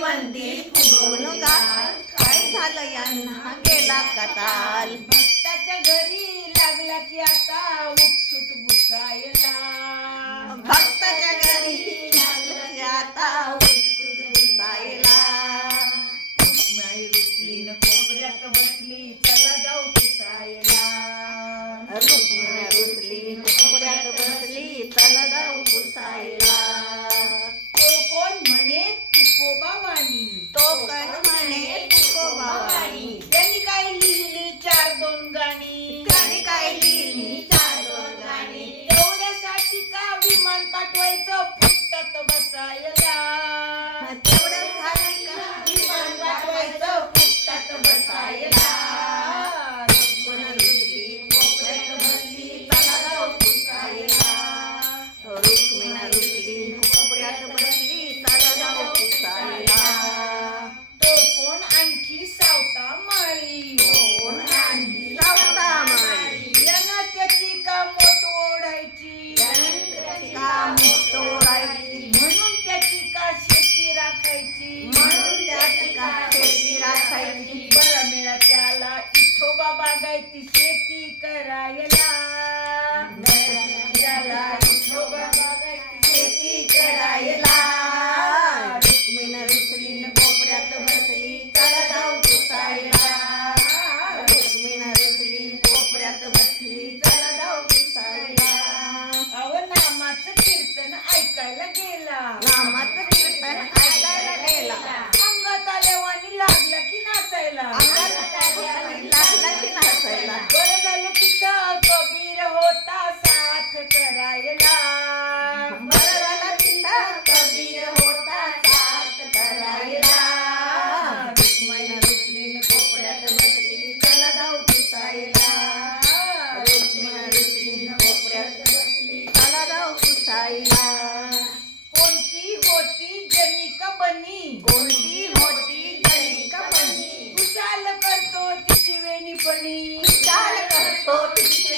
ताल फुगवून काय झालं यांना? गेला का ताल? भक्ताच्या घरी लागला की आता उपसुट बुसायला. Vou pedir